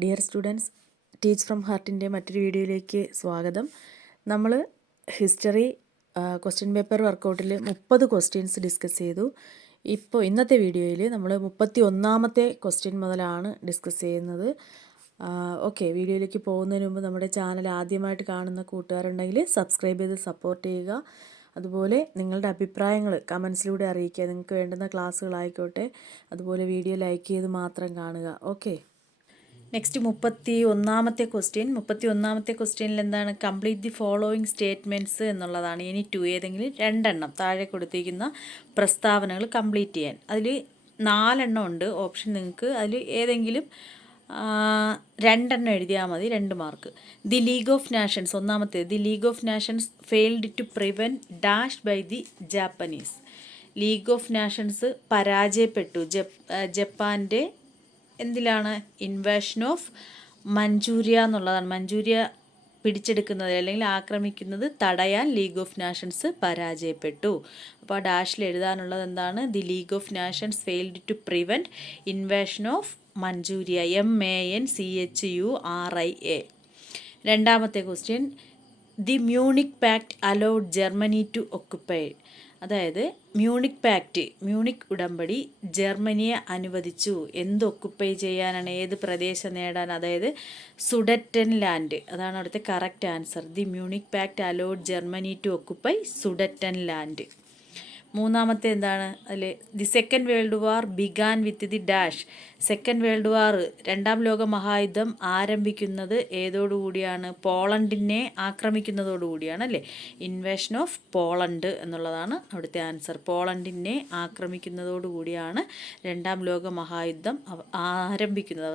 Dear students, teach from ഹാർട്ടിൻ്റെ മറ്റൊരു വീഡിയോയിലേക്ക് സ്വാഗതം. നമ്മൾ ഹിസ്റ്ററി ക്വസ്റ്റ്യൻ പേപ്പർ വർക്കൗട്ടിൽ 30 ക്വസ്റ്റ്യൻസ് ഡിസ്കസ് ചെയ്തു. ഇന്നത്തെ വീഡിയോയിൽ നമ്മൾ 31ാമത്തെ ക്വസ്റ്റ്യൻ മുതലാണ് ഡിസ്കസ് ചെയ്യുന്നത്. ഓക്കെ, വീഡിയോയിലേക്ക് പോകുന്നതിന് മുമ്പ് നമ്മുടെ ചാനൽ ആദ്യമായിട്ട് കാണുന്ന കൂട്ടുകാരുണ്ടെങ്കിൽ സബ്സ്ക്രൈബ് ചെയ്ത് സപ്പോർട്ട് ചെയ്യുക. അതുപോലെ നിങ്ങളുടെ അഭിപ്രായങ്ങൾ കമൻസിലൂടെ അറിയിക്കുക. നിങ്ങൾക്ക് വേണ്ടുന്ന ക്ലാസ്സുകളായിക്കോട്ടെ. അതുപോലെ വീഡിയോ ലൈക്ക് ചെയ്ത് മാത്രം കാണുക. ഓക്കെ, നെക്സ്റ്റ് 31ാമത്തെ ക്വസ്റ്റ്യനിൽ എന്താണ്? കംപ്ലീറ്റ് ദി ഫോളോയിങ് സ്റ്റേറ്റ്മെൻറ്റ്സ് എന്നുള്ളതാണ്. ഇനി ഏതെങ്കിലും 2 എണ്ണം താഴെ കൊടുത്തിരിക്കുന്ന പ്രസ്താവനകൾ കംപ്ലീറ്റ് ചെയ്യാൻ. അതിൽ 4 എണ്ണം ഉണ്ട് ഓപ്ഷൻ. നിങ്ങൾക്ക് അതിൽ ഏതെങ്കിലും 2 എണ്ണം എഴുതിയാൽ മതി, 2 mark. The League of Nations, ഒന്നാമത്തേത്. The League of Nations failed to prevent dash by the Japanese. League of Nations പരാജയപ്പെട്ടു ജപ്പാൻ്റെ എന്തിലാണ്? ഇൻവേഷൻ ഓഫ് മഞ്ചൂരിയ എന്നുള്ളതാണ്. മഞ്ചൂരിയ പിടിച്ചെടുക്കുന്നത് അല്ലെങ്കിൽ ആക്രമിക്കുന്നത് തടയാൻ ലീഗ് ഓഫ് നാഷൻസ് പരാജയപ്പെട്ടു. അപ്പോൾ ആ ഡാഷിൽ എഴുതാനുള്ളത് എന്താണ്? The League of Nations failed to prevent invasion of Manchuria. MANCHURIA. രണ്ടാമത്തെ question. The Munich pact allowed Germany to occupy. അതായത് മ്യൂണിക് ഉടമ്പടി ജർമ്മനിയെ അനുവദിച്ചു എന്ത് ഒക്കുപ്പൈ ചെയ്യാനാണ്? ഏത് പ്രദേശം നേടാൻ? അതായത് സുഡറ്റൻ ലാൻഡ്. അതാണ് അവിടുത്തെ correct answer. The Munich pact allowed Germany to occupy Sudetenland. മൂന്നാമത്തെ എന്താണ്? അതിൽ the second world war began with the dash. Second world war, രണ്ടാം ലോക മഹായുദ്ധം ആരംഭിക്കുന്നത് ഏതോടുകൂടിയാണ്? പോളണ്ടിനെ ആക്രമിക്കുന്നതോടുകൂടിയാണ് അല്ലേ? ഇൻവേഷൻ ഓഫ് പോളണ്ട് എന്നുള്ളതാണ് അവിടുത്തെ ആൻസർ. പോളണ്ടിനെ ആക്രമിക്കുന്നതോടുകൂടിയാണ് രണ്ടാം ലോക മഹായുദ്ധം ആരംഭിക്കുന്നത്.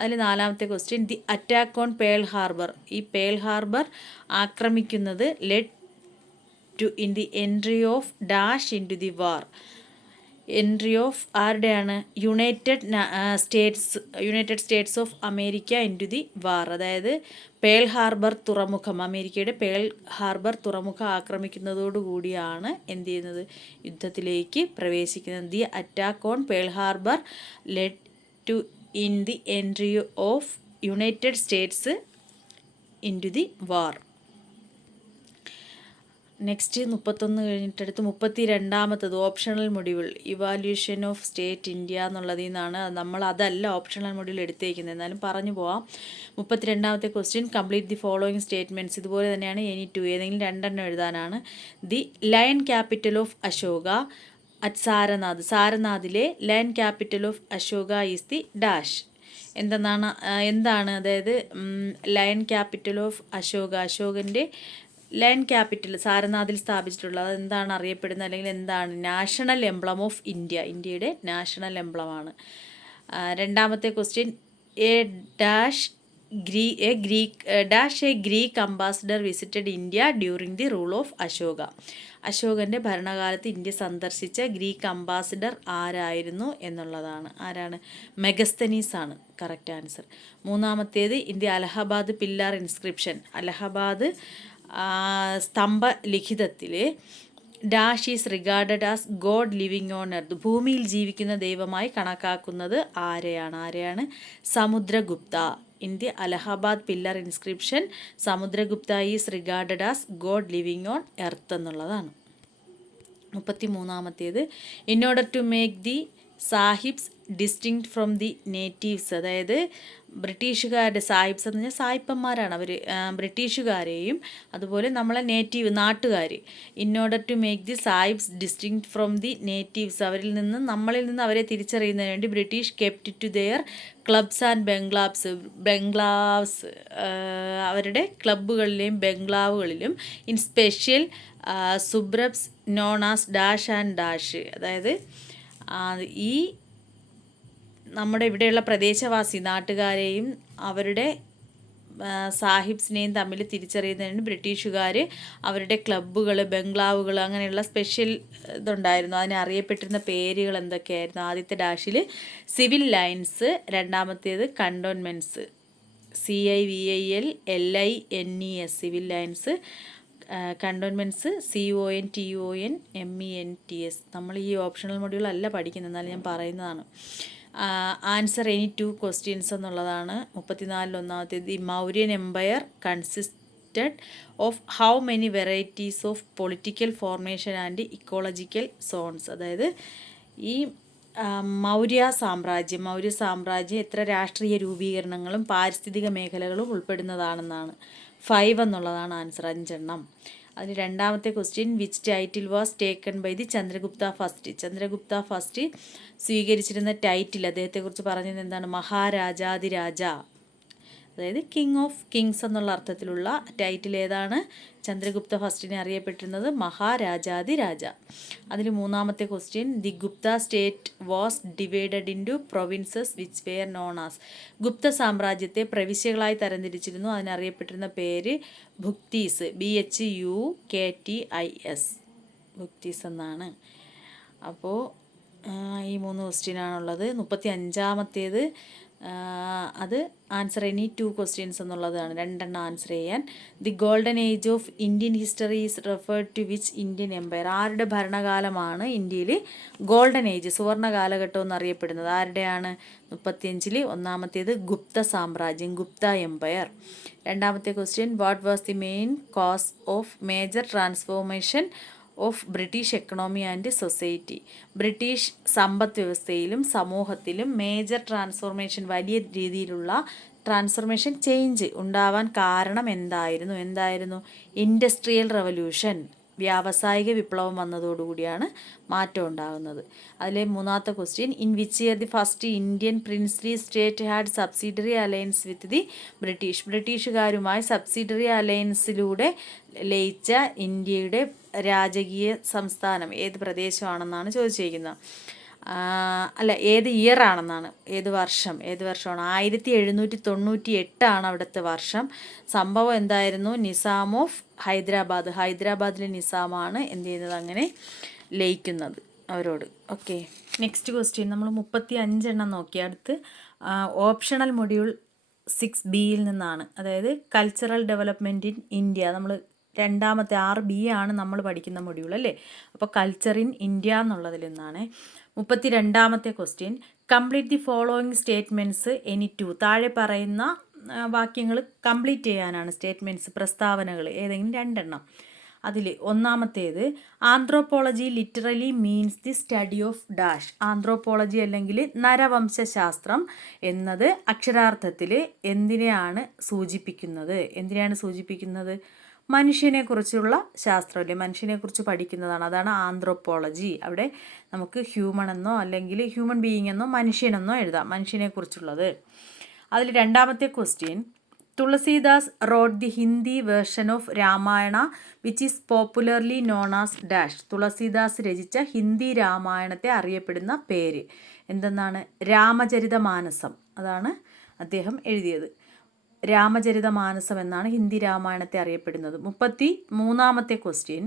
അതിൽ നാലാമത്തെ question. The attack on Pearl Harbor. ഈ പേൾ ഹാർബർ ആക്രമിക്കുന്നത് led in the entry of dash into the war. Entry of ആരുടെയാണ്? United States of America into the war. അതായത് പേൾ ഹാർബർ തുറമുഖം, അമേരിക്കയുടെ പേൾ ഹാർബർ തുറമുഖം ആക്രമിക്കുന്നതോടുകൂടിയാണ് എന്ത് ചെയ്യുന്നത്? യുദ്ധത്തിലേക്ക് പ്രവേശിക്കുന്നത്. The attack on Pearl Harbor led to in the entry of United States into the war. Next 31 കഴിഞ്ഞിട്ടടുത്ത് 32ാമത്തത് optional module evaluation of state India എന്നുള്ളതിൽ നിന്നാണ്. നമ്മൾ അതല്ല ഓപ്ഷണൽ മൊഡ്യൂൾ എടുത്തേക്കുന്നത്, എന്നാലും പറഞ്ഞു പോവാം. 32ാമത്തെ question. Complete the following statements. ഇതുപോലെ തന്നെയാണ്. ഏതെങ്കിലും 2 എണ്ണം എഴുതാനാണ്. The lion capital of Ashoka at Sarnath. സാരനാഥിലെ lion capital of Ashoka is the dash. എന്താണ്? അതായത് ലയൺ ക്യാപിറ്റൽ ഓഫ് അശോകൻ്റെ ലയൺ ക്യാപിറ്റൽ സാരനാഥിൽ സ്ഥാപിച്ചിട്ടുള്ളത് എന്താണ് അറിയപ്പെടുന്നത്? അല്ലെങ്കിൽ എന്താണ്? National emblem of India. ഇന്ത്യയുടെ നാഷണൽ എംബ്ലമാണ്. രണ്ടാമത്തെ question. A Greek ambassador visited India during the rule of Ashoka. അശോകൻ്റെ ഭരണകാലത്ത് ഇന്ത്യ സന്ദർശിച്ച ഗ്രീക്ക് അംബാസിഡർ ആരായിരുന്നു എന്നുള്ളതാണ്. ആരാണ്? മെഗസ്തനീസ് ആണ് കറക്റ്റ് ആൻസർ. മൂന്നാമത്തേത്. In the Allahabad pillar inscription. Allahabad സ്തംഭ ലിഖിതത്തിൽ dash is regarded as god living on earth. ഭൂമിയിൽ ജീവിക്കുന്ന ദൈവമായി കണക്കാക്കുന്നത് ആരെയാണ്? Samudragupta. In the Allahabad pillar inscription Samudragupta is regarded as god living on earth എന്നുള്ളതാണ്. 33ാമത്തേത്. In order to make the sahibs distinct from the natives. അതായത് ബ്രിട്ടീഷുകാരുടെ സാഹിബ്സ് എന്ന് പറഞ്ഞാൽ സായിപ്പന്മാരാണ് അവർ. ബ്രിട്ടീഷുകാരെയും അതുപോലെ നമ്മളെ നാട്ടുകാർ. In order to make the sahibs distinct from the natives, നമ്മളിൽ നിന്ന് അവരെ തിരിച്ചറിയുന്നതിന് വേണ്ടി British kept to their clubs and bungalows. അവരുടെ ക്ലബ്ബുകളിലെയും ബംഗ്ലാവുകളിലും in special suburbs known as dash and dash. അതായത് ഈ നമ്മുടെ ഇവിടെയുള്ള പ്രദേശവാസി നാട്ടുകാരെയും അവരുടെ സാഹിബ്സിനെയും തമ്മിൽ തിരിച്ചറിയുന്നതിന് ബ്രിട്ടീഷുകാർ അവരുടെ ക്ലബ്ബുകൾ, ബംഗ്ലാവുകൾ, അങ്ങനെയുള്ള സ്പെഷ്യൽ ഇതുണ്ടായിരുന്നു. അതിന് അറിയപ്പെട്ടിരുന്ന പേരുകൾ എന്തൊക്കെയായിരുന്നു? ആദ്യത്തെ ഡാഷിൽ സിവിൽ ലൈൻസ്, രണ്ടാമത്തേത് കണ്ടോൺമെൻറ്റ്സ്, CIVILLINES സിവിൽ ലൈൻസ്. കണ്ടോൺമെൻറ്റ്സ് CONTONMENTS. നമ്മൾ ഈ ഓപ്ഷണൽ മൊഡ്യൂൾ അല്ല പഠിക്കുന്നത്, എന്നാലും ഞാൻ പറയുന്നതാണ്. ആൻസർ എനി 2 ക്വസ്റ്റ്യൻസ് എന്നുള്ളതാണ്. 34 ഒന്നാമത്തേത്. The Mauryan empire consisted of how many varieties of political formation and ecological zones. അതായത് ഈ മൗര്യ സാമ്രാജ്യം എത്ര രാഷ്ട്രീയ രൂപീകരണങ്ങളും പാരിസ്ഥിതിക മേഖലകളും ഉൾപ്പെടുന്നതാണെന്നാണ്. 5 എന്നുള്ളതാണ് ആൻസർ, 5 എണ്ണം. അതിന് രണ്ടാമത്തെ question, which title was taken by the Chandragupta first സ്വീകരിച്ചിരുന്ന ടൈറ്റിൽ, അദ്ദേഹത്തെക്കുറിച്ച് പറഞ്ഞത് എന്താണ്? മഹാരാജാതിരാജ, അതായത് കിങ് ഓഫ് കിങ്സ് എന്നുള്ള അർത്ഥത്തിലുള്ള ടൈറ്റിൽ ഏതാണ്? ചന്ദ്രഗുപ്ത ഫസ്റ്റിനെ അറിയപ്പെട്ടിരുന്നത് മഹാരാജാതിരാജ. അതിൽ മൂന്നാമത്തെ question, the Gupta state was divided into provinces which were known as. Gupta സാമ്രാജ്യത്തെ പ്രവിശ്യകളായി തരംതിരിച്ചിരുന്നു, അതിനറിയപ്പെട്ടിരുന്ന പേര് ഭുക്തീസ്, BHUKTIS, ഭുക്തീസ് എന്നാണ്. അപ്പോൾ ഈ 3 ക്വസ്റ്റ്യനാണുള്ളത്. 35-ാമത്തേത് അത് ആൻസർ എനി 2 ക്വസ്റ്റ്യൻസ് എന്നുള്ളതാണ്, 2 എണ്ണം ആൻസർ ചെയ്യാൻ. The golden age of Indian history is referred to which Indian empire. ആരുടെ ഭരണകാലമാണ് ഇന്ത്യയിൽ ഗോൾഡൻ ഏജ്, സുവർണ്ണ കാലഘട്ടം എന്നറിയപ്പെടുന്നത്? ആരുടെയാണ്? 35-ൽ ഒന്നാമത്തേത് ഗുപ്ത സാമ്രാജ്യം, ഗുപ്ത എംപയർ. രണ്ടാമത്തെ question, what was the main cause of major transformation of British economy and society. British സമ്പദ് വ്യവസ്ഥയിലും സമൂഹത്തിലും മേജർ ട്രാൻസ്ഫോർമേഷൻ, വലിയ രീതിയിലുള്ള ട്രാൻസ്ഫോർമേഷൻ, ചേഞ്ച് ഉണ്ടാവാൻ കാരണം എന്തായിരുന്നു? ഇൻഡസ്ട്രിയൽ റവല്യൂഷൻ, വ്യാവസായിക വിപ്ലവം വന്നതോടുകൂടിയാണ് മാറ്റം ഉണ്ടാകുന്നത്. അതിലെ മൂന്നാമത്തെ question, in which year the first Indian princely state had subsidiary alliance with the ബ്രിട്ടീഷുകാരുമായി സബ്സിഡറി അലയൻസിലൂടെ ലയിച്ച ഇന്ത്യയുടെ രാജകീയ സംസ്ഥാനം ഏത് പ്രദേശമാണെന്നാണ് ചോദിച്ചിരിക്കുന്നത്. ഏത് ഇയർ ആണെന്നാണ്, ഏത് വർഷമാണ്? 1798 അവിടുത്തെ വർഷം. സംഭവം എന്തായിരുന്നു? നിസാം ഓഫ് ഹൈദരാബാദിലെ നിസാമാണ് എന്ത് ചെയ്യുന്നത്, അങ്ങനെ ലയിക്കുന്നത് അവരോട്. ഓക്കെ, നെക്സ്റ്റ് ക്വസ്റ്റ്യൻ നമ്മൾ 35 എണ്ണം നോക്കി. അടുത്ത് ഓപ്ഷണൽ മൊഡ്യൂൾ 6B നിന്നാണ്, അതായത് കൾച്ചറൽ ഡെവലപ്മെൻറ്റ് ഇൻ ഇന്ത്യ. നമ്മൾ രണ്ടാമത്തെ 6B ആണ് നമ്മൾ പഠിക്കുന്ന മൊഡ്യൂൾ അല്ലേ. അപ്പോൾ കൾച്ചർ ഇൻ ഇന്ത്യ എന്നുള്ളതിൽ നിന്നാണ്. 32-ാമത്തെ question, complete the following statements any 2. താഴെ പറയുന്ന വാക്യങ്ങൾ കംപ്ലീറ്റ് ചെയ്യാനാണ്, സ്റ്റേറ്റ്മെൻറ്റ്സ്, പ്രസ്താവനകൾ ഏതെങ്കിലും 2 എണ്ണം. അതിൽ ഒന്നാമത്തേത്, anthropology literally means the study of dash. Anthropology അല്ലെങ്കിൽ നരവംശാസ്ത്രം എന്നത് അക്ഷരാർത്ഥത്തിൽ എന്തിനെയാണ് സൂചിപ്പിക്കുന്നത്? മനുഷ്യനെക്കുറിച്ചുള്ള ശാസ്ത്രമല്ലേ, മനുഷ്യനെക്കുറിച്ച് പഠിക്കുന്നതാണ്, അതാണ് ആന്ത്രോപോളജി. അവിടെ നമുക്ക് ഹ്യൂമൺ എന്നോ അല്ലെങ്കിൽ ഹ്യൂമൻ ബീയിങ് എന്നോ മനുഷ്യനെന്നോ എഴുതാം, മനുഷ്യനെക്കുറിച്ചുള്ളത്. അതിൽ രണ്ടാമത്തെ question, Tulsidas wrote the Hindi version of Ramayana which is popularly known as dash. Tulsidas രചിച്ച ഹിന്ദി രാമായണത്തെ അറിയപ്പെടുന്ന പേര് എന്തെന്നാണ്? രാമചരിതമാനസം, അതാണ് അദ്ദേഹം എഴുതിയത്. രാമചരിതമാനസം എന്നാണ് ഹിന്ദി രാമായണത്തെ അറിയപ്പെടുന്നത്. 33-ാമത്തെ ക്വസ്റ്റ്യൻ,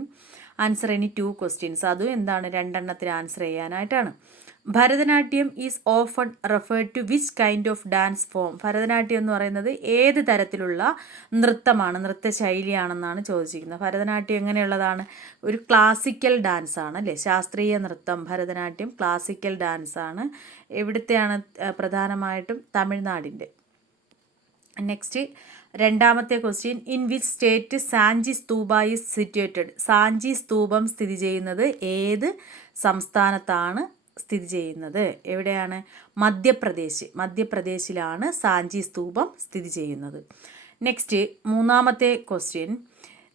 ആൻസർ എനി 2 ക്വസ്റ്റ്യൻസ്. അതും എന്താണ്? 2 എണ്ണത്തിന് ആൻസർ ചെയ്യാനായിട്ടാണ്. Bharatanatyam is often referred to which kind of dance form. Bharatanatyam എന്ന് പറയുന്നത് ഏത് തരത്തിലുള്ള നൃത്തശൈലിയാണെന്നാണ് ചോദിച്ചിരിക്കുന്നത്. ഭരതനാട്യം എങ്ങനെയുള്ളതാണ്? ഒരു ക്ലാസിക്കൽ ഡാൻസ് ആണ് അല്ലേ, ശാസ്ത്രീയ നൃത്തം. ഭരതനാട്യം ക്ലാസിക്കൽ ഡാൻസ് ആണ്. എവിടുത്തെയാണ്? പ്രധാനമായിട്ടും തമിഴ്നാടിൻ്റെ. നെക്സ്റ്റ്, രണ്ടാമത്തെ question, in which state Sanchi Stupa is situated. Sanchi സ്തൂപം സ്ഥിതി ചെയ്യുന്നത് ഏത് സംസ്ഥാനത്താണ് സ്ഥിതി ചെയ്യുന്നത്? എവിടെയാണ്? മധ്യപ്രദേശിലാണ് സാഞ്ചി സ്തൂപം സ്ഥിതി ചെയ്യുന്നത്. നെക്സ്റ്റ്, മൂന്നാമത്തെ ക്വസ്റ്റ്യൻ,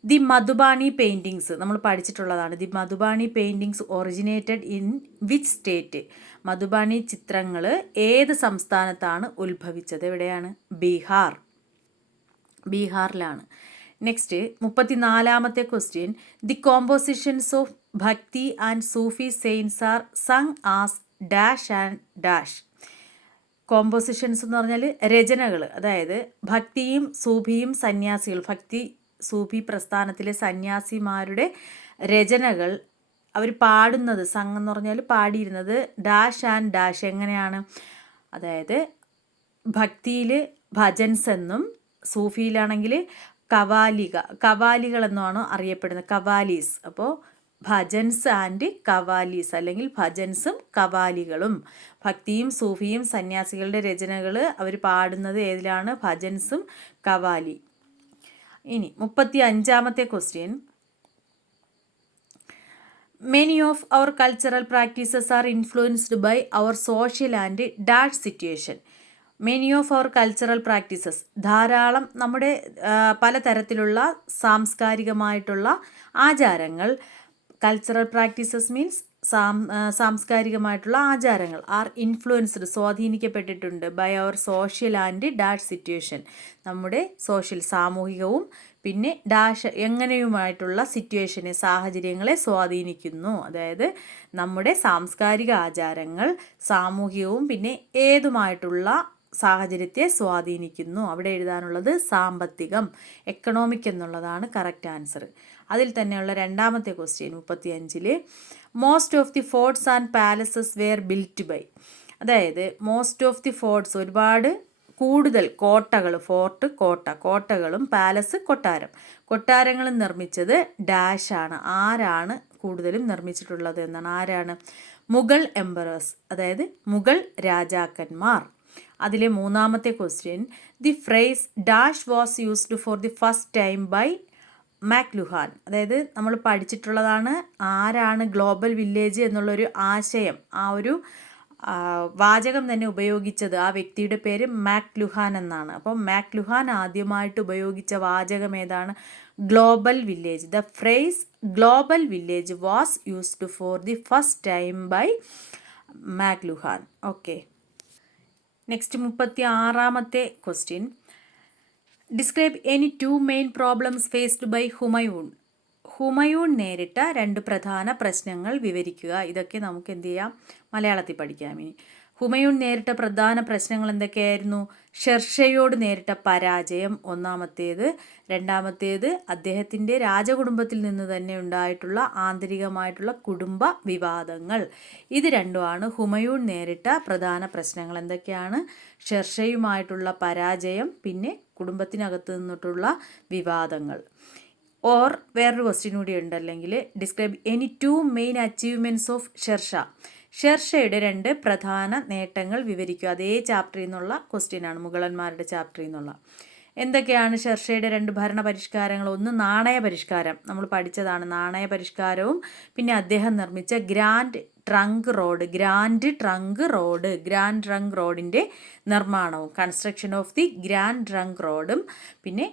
ദി മധുബാണി പെയിൻറ്റിങ്സ് നമ്മൾ പഠിച്ചിട്ടുള്ളതാണ്. The Madhubani paintings originated in which state. Madhubani ചിത്രങ്ങൾ ഏത് സംസ്ഥാനത്താണ് ഉത്ഭവിച്ചത്? എവിടെയാണ്? ബീഹാറിലാണ്. നെക്സ്റ്റ്, 34-ാമത്തെ question, the compositions of bhakti and Sufi saints are sung as dash and dash. Compositions എന്ന് പറഞ്ഞാൽ രചനകൾ, അതായത് ഭക്തിയും സൂഫിയും സന്യാസികൾ, ഭക്തി സൂഫി പ്രസ്ഥാനത്തിലെ സന്യാസിമാരുടെ രചനകൾ അവർ പാടുന്നത്, സങ് എന്ന് പറഞ്ഞാൽ പാടിയിരുന്നത്, ഡാഷ് ആൻഡ് ഡാഷ് എങ്ങനെയാണ്? അതായത് ഭക്തിയിൽ ഭജൻസ് എന്നും സൂഫിയിലാണെങ്കിൽ കവാലികൾ എന്നുമാണ് അറിയപ്പെടുന്നത്, കവാലീസ്. അപ്പോൾ ഭജൻസ് ആൻഡ് കവാലീസ്, അല്ലെങ്കിൽ ഭജൻസും കവാലികളും. ഭക്തിയും സൂഫിയും സന്യാസികളുടെ രചനകൾ അവർ പാടുന്നത് ഏതിലാണ്? ഭജൻസും കവാലി. ഇനി 35ാമത്തെ question. Many of our cultural practices are influenced by our social and dash situation. Many of our cultural practices, ധാരാളം നമ്മുടെ പലതരത്തിലുള്ള സാംസ്കാരികമായിട്ടുള്ള ആചാരങ്ങൾ, കൾച്ചറൽ പ്രാക്ടീസസ് മീൻസ് സാംസ്കാരികമായിട്ടുള്ള ആചാരങ്ങൾ, ആർ ഇൻഫ്ലുവൻസ്ഡ് സ്വാധീനിക്കപ്പെട്ടിട്ടുണ്ട് by our social and dash situation, നമ്മുടെ സോഷ്യൽ സാമൂഹികവും പിന്നെ ഡാഷ് എങ്ങനെയുമായിട്ടുള്ള സിറ്റുവേഷനെ സാഹചര്യങ്ങളെ സ്വാധീനിക്കുന്നു. അതായത് നമ്മുടെ സാംസ്കാരിക ആചാരങ്ങൾ സാമൂഹികവും പിന്നെ ഏതുമായിട്ടുള്ള സാഹചര്യത്തെ സ്വാധീനിക്കുന്നു. അവിടെ എഴുതാനുള്ളത് സാമ്പത്തികം, എക്കണോമിക് എന്നുള്ളതാണ് കറക്റ്റ് ആൻസർ. അതിൽ തന്നെയുള്ള രണ്ടാമത്തെ question 35 most of the forts and palaces were built by. അതായത് മോസ്റ്റ് ഓഫ് ദി ഫോർട്ട്സ് ഒരുപാട് കൂടുതൽ കോട്ടകൾ, ഫോർട്ട് കോട്ടകളും പാലസ് കൊട്ടാരങ്ങളും നിർമ്മിച്ചത് ഡാഷാണ്. ആരാണ് കൂടുതലും നിർമ്മിച്ചിട്ടുള്ളത് എന്നാണ്. ആരാണ്? മുഗൾ എംപറേഴ്സ്, അതായത് മുഗൾ രാജാക്കന്മാർ. അതിലെ മൂന്നാമത്തെ question. The phrase dash was used for the first time by McLuhan. അതായത് നമ്മൾ പഠിച്ചിട്ടുള്ളതാണ് ആരാണ് ഗ്ലോബൽ വില്ലേജ് എന്നുള്ളൊരു ആശയം, ആ ഒരു വാചകം തന്നെ ഉപയോഗിച്ചത്, ആ വ്യക്തിയുടെ പേര് മാക്ലുഹാൻ എന്നാണ്. അപ്പം മാക്ലുഹാൻ ആദ്യമായിട്ട് ഉപയോഗിച്ച വാചകം ഏതാണ്? Global village. The phrase global village was used for the first time by McLuhan. Okay. Next 36ാമത്തെ question. Describe any 2 main problems faced by Humayun. Humayun നേരിട്ട 2 പ്രധാന പ്രശ്നങ്ങൾ വിവരിക്കുക. ഇതൊക്കെ നമുക്ക് എന്ത് ചെയ്യാം? മലയാളത്തിൽ പഠിക്കാം. ഇനി ഹുമയൂൺ നേരിട്ട പ്രധാന പ്രശ്നങ്ങൾ എന്തൊക്കെയായിരുന്നു? ഷെർഷയോട് നേരിട്ട പരാജയം ഒന്നാമത്തേത്. രണ്ടാമത്തേത് അദ്ദേഹത്തിൻ്റെ രാജകുടുംബത്തിൽ നിന്ന് തന്നെ ഉണ്ടായിട്ടുള്ള ആന്തരികമായിട്ടുള്ള കുടുംബ വിവാദങ്ങൾ. ഇത് രണ്ടുമാണ് ഹുമയൂൺ നേരിട്ട പ്രധാന പ്രശ്നങ്ങൾ. എന്തൊക്കെയാണ്? ഷെർഷയുമായിട്ടുള്ള പരാജയം, പിന്നെ കുടുംബത്തിനകത്ത് നിന്നിട്ടുള്ള വിവാദങ്ങൾ. ഓർ വേറൊരു ക്വസ്റ്റ്യൻ കൂടി ഉണ്ട്, അല്ലെങ്കിൽ describe any 2 main achievements of Sher Shah. ഷെർഷയുടെ 2 പ്രധാന നേട്ടങ്ങൾ വിവരിക്കുക. അതേ ചാപ്റ്ററിൽ നിന്നുള്ള ക്വസ്റ്റ്യനാണ്, മുഗളന്മാരുടെ ചാപ്റ്ററിൽ നിന്നുള്ള. എന്തൊക്കെയാണ് ഷെർഷയുടെ 2 ഭരണ പരിഷ്കാരങ്ങൾ? ഒന്ന് നാണയ പരിഷ്കാരം, നമ്മൾ പഠിച്ചതാണ് നാണയ പരിഷ്കാരവും പിന്നെ അദ്ദേഹം നിർമ്മിച്ച ഗ്രാൻഡ് ട്രങ്ക് റോഡിൻ്റെ നിർമ്മാണവും, construction of the grand trunk റോഡും പിന്നെ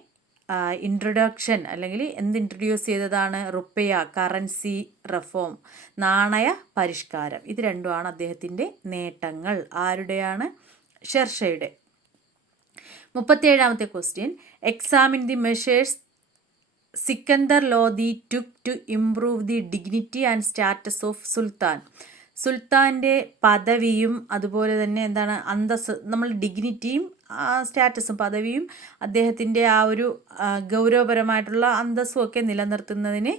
ഇൻട്രൊഡക്ഷൻ അല്ലെങ്കിൽ ഇൻട്രൊഡ്യൂസ് ചെയ്തതാണ്? റുപ്പയ, കറൻസി റിഫോം, നാണയ പരിഷ്കാരം. ഇത് രണ്ടുമാണ് അദ്ദേഹത്തിൻ്റെ നേട്ടങ്ങൾ. ആരുടെയാണ്? ഷെർഷയുടെ. 37ാമത്തെ question. Examine the measures Sikandar Lodi took to improve the dignity and status of sultan. സുൽത്താൻ്റെ പദവിയും അതുപോലെ തന്നെ എന്താണ് അന്തസ്, നമ്മൾ ഡിഗ്നിറ്റിയും സ്റ്റാറ്റസും പദവിയും അദ്ദേഹത്തിൻ്റെ ആ ഒരു ഗൗരവപരമായിട്ടുള്ള അന്തസ്സും ഒക്കെ നിലനിർത്തുന്നതിന്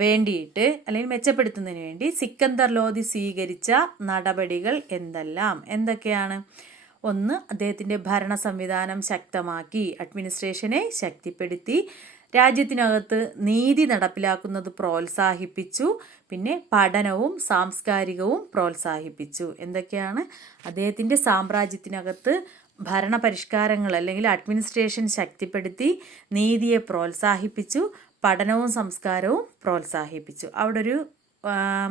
വേണ്ടിയിട്ട് അല്ലെങ്കിൽ മെച്ചപ്പെടുത്തുന്നതിന് വേണ്ടി സിക്കന്ദർ ലോധി സ്വീകരിച്ച നടപടികൾ എന്തൊക്കെയാണ്? ഒന്ന്, അദ്ദേഹത്തിൻ്റെ ഭരണ സംവിധാനം ശക്തമാക്കി, അഡ്മിനിസ്ട്രേഷനെ ശക്തിപ്പെടുത്തി, രാജ്യത്തിനകത്ത് നീതി നടപ്പിലാക്കുന്നത് പ്രോത്സാഹിപ്പിച്ചു, പിന്നെ പഠനവും സാംസ്കാരികവും പ്രോത്സാഹിപ്പിച്ചു. എന്തൊക്കെയാണ്? അദ്ദേഹത്തിൻ്റെ സാമ്രാജ്യത്തിനകത്ത് ഭരണപരിഷ്കാരങ്ങൾ അല്ലെങ്കിൽ അഡ്മിനിസ്ട്രേഷൻ ശക്തിപ്പെടുത്തി, നീതിയെ പ്രോത്സാഹിപ്പിച്ചു, പഠനവും സംസ്കാരവും പ്രോത്സാഹിപ്പിച്ചു. അവിടെ ഒരു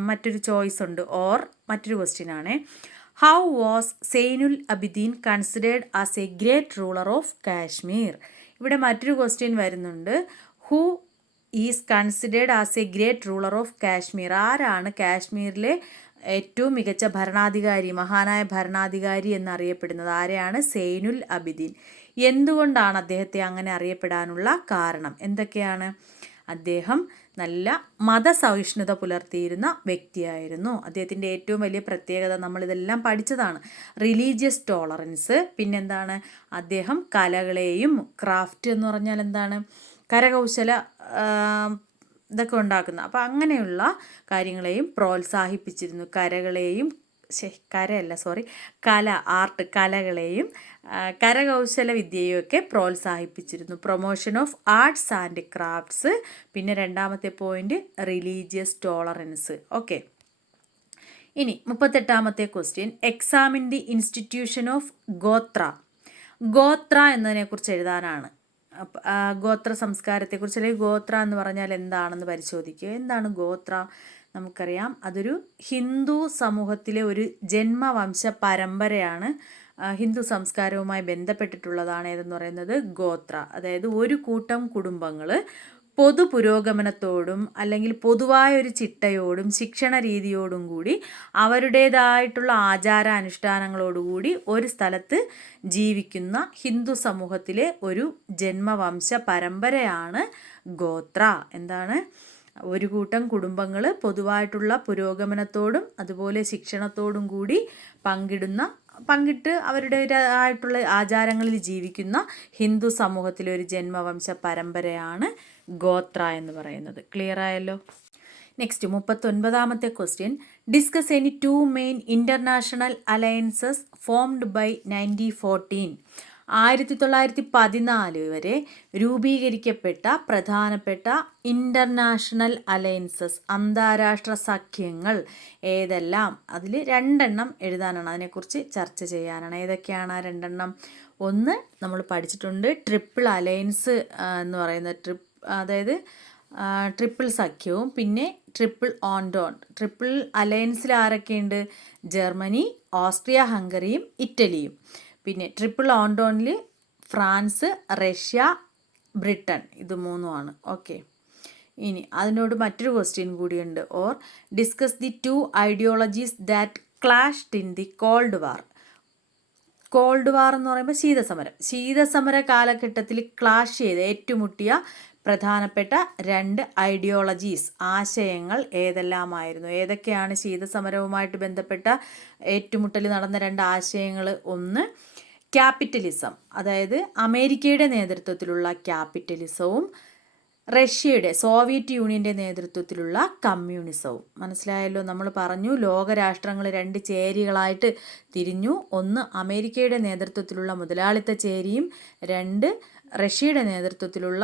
മറ്റൊരു ചോയ്സ് ഉണ്ട്, ഓർ മറ്റൊരു ക്വസ്റ്റ്യൻ ആണ്. How was Zainul അബിദീൻ considered as A great ruler of Kashmir? ഇവിടെ മറ്റൊരു ക്വസ്റ്റ്യൻ വരുന്നുണ്ട്. Who is considered as A great ruler of Kashmir? ആരാണ് കാശ്മീരിലെ ഏറ്റവും മികച്ച ഭരണാധികാരി, മഹാനായ ഭരണാധികാരി എന്നറിയപ്പെടുന്നത്? ആരെയാണ്? സൈനുൽ അബിദീൻ. എന്തുകൊണ്ടാണ് അദ്ദേഹത്തെ അങ്ങനെ അറിയപ്പെടാനുള്ള കാരണം? എന്തൊക്കെയാണ്? അദ്ദേഹം നല്ല മതസഹിഷ്ണുത പുലർത്തിയിരുന്ന വ്യക്തിയായിരുന്നു. അദ്ദേഹത്തിൻ്റെ ഏറ്റവും വലിയ പ്രത്യേകത നമ്മളിതെല്ലാം പഠിച്ചതാണ്, റിലീജിയസ് ടോളറൻസ്. പിന്നെന്താണ്? അദ്ദേഹം കലകളെയും, ക്രാഫ്റ്റ് എന്ന് പറഞ്ഞാൽ എന്താണ്? കരകൗശല ഇതൊക്കെ ഉണ്ടാക്കുന്ന, അപ്പോൾ അങ്ങനെയുള്ള കാര്യങ്ങളെയും പ്രോത്സാഹിപ്പിച്ചിരുന്നു. കല, ആർട്ട്, കലകളെയും കരകൗശല വിദ്യയൊക്കെ പ്രോത്സാഹിപ്പിച്ചിരുന്നു. Promotion of arts and crafts. പിന്നെ രണ്ടാമത്തെ പോയിന്റ് റിലീജിയസ് ടോളറൻസ്. ഓക്കെ, ഇനി 38ാമത്തെ question, examine the institution of gotra. Gotra എന്നതിനെക്കുറിച്ച് എഴുതാനാണ്. ഗോത്ര സംസ്കാരത്തെക്കുറിച്ച്, അല്ലെങ്കിൽ ഗോത്ര എന്ന് പറഞ്ഞാൽ എന്താണെന്ന് പരിശോധിക്കുക. എന്താണ് ഗോത്ര? നമുക്കറിയാം, അതൊരു ഹിന്ദു സമൂഹത്തിലെ ഒരു ജന്മവംശ പരമ്പരയാണ്. ഹിന്ദു സംസ്കാരവുമായി ബന്ധപ്പെട്ടിട്ടുള്ളതാണ് ഏതെന്ന് പറയുന്നത് ഗോത്ര. അതായത് ഒരു കൂട്ടം കുടുംബങ്ങൾ പൊതു പുരോഗമനത്തോടും അല്ലെങ്കിൽ പൊതുവായ ഒരു ചിട്ടയോടും ശിക്ഷണ രീതിയോടും കൂടി അവരുടേതായിട്ടുള്ള ആചാര അനുഷ്ഠാനങ്ങളോടുകൂടി ഒരു സ്ഥലത്ത് ജീവിക്കുന്ന ഹിന്ദു സമൂഹത്തിലെ ഒരു ജന്മവംശ പരമ്പരയാണ് ഗോത്ര. എന്താണ്? ഒരു കൂട്ടം കുടുംബങ്ങൾ പൊതുവായിട്ടുള്ള പുരോഗമനത്തോടും അതുപോലെ ശിക്ഷണത്തോടും കൂടി പങ്കിട്ട് അവരുടേതായിട്ടുള്ള ആചാരങ്ങളിൽ ജീവിക്കുന്ന ഹിന്ദു സമൂഹത്തിലെ ഒരു ജന്മവംശ പരമ്പരയാണ് ഗോത്ര എന്ന് പറയുന്നത്. ക്ലിയർ ആയല്ലോ? നെക്സ്റ്റ് 39ാമത്തെ question, discuss any 2 main international alliances formed by 1914. 1914 വരെ രൂപീകരിക്കപ്പെട്ട പ്രധാനപ്പെട്ട ഇൻ്റർനാഷണൽ അലയൻസസ്, അന്താരാഷ്ട്ര സഖ്യങ്ങൾ ഏതെല്ലാം? അതിൽ 2 എഴുതാനാണ്, അതിനെക്കുറിച്ച് ചർച്ച ചെയ്യാനാണ്. ഏതൊക്കെയാണ് ആ 2? ഒന്ന് നമ്മൾ പഠിച്ചിട്ടുണ്ട്, ട്രിപ്പിൾ അലയൻസ് എന്ന് പറയുന്ന അതായത് ട്രിപ്പിൾ സഖ്യവും പിന്നെ ട്രിപ്പിൾ ഓൺഡോൺ. ട്രിപ്പിൾ അലയൻസിൽ ആരൊക്കെയുണ്ട്? ജർമ്മനി, ഓസ്ട്രിയ ഹംഗറിയും ഇറ്റലിയും. പിന്നെ ട്രിപ്പിൾ ഓൺഡോണിൽ ഫ്രാൻസ്, റഷ്യ, ബ്രിട്ടൻ, ഇത് 3ആണ്. ഓക്കെ, ഇനി അതിനോട് മറ്റൊരു ക്വസ്റ്റ്യൻ കൂടിയുണ്ട്. Or discuss the 2 ideologies that clashed in the cold war. Cold war എന്ന് പറയുമ്പോൾ ശീതസമര കാലഘട്ടത്തിൽ ക്ലാഷ് ചെയ്ത് ഏറ്റുമുട്ടിയ പ്രധാനപ്പെട്ട 2 ഐഡിയോളജീസ്, ആശയങ്ങൾ ഏതെല്ലാമായിരുന്നു? ഏതൊക്കെയാണ് ശീതസമരവുമായിട്ട് ബന്ധപ്പെട്ട ഏറ്റുമുട്ടൽ നടന്ന 2 ആശയങ്ങൾ? ഒന്ന് ക്യാപിറ്റലിസം, അതായത് അമേരിക്കയുടെ നേതൃത്വത്തിലുള്ള ക്യാപിറ്റലിസവും റഷ്യയുടെ സോവിയറ്റ് യൂണിയൻ്റെ നേതൃത്വത്തിലുള്ള കമ്മ്യൂണിസവും. മനസ്സിലായല്ലോ? നമ്മൾ പറഞ്ഞു ലോകരാഷ്ട്രങ്ങൾ 2 ചേരികളായിട്ട് തിരിഞ്ഞു. ഒന്ന് അമേരിക്കയുടെ നേതൃത്വത്തിലുള്ള മുതലാളിത്ത ചേരിയും 2 റഷ്യയുടെ നേതൃത്വത്തിലുള്ള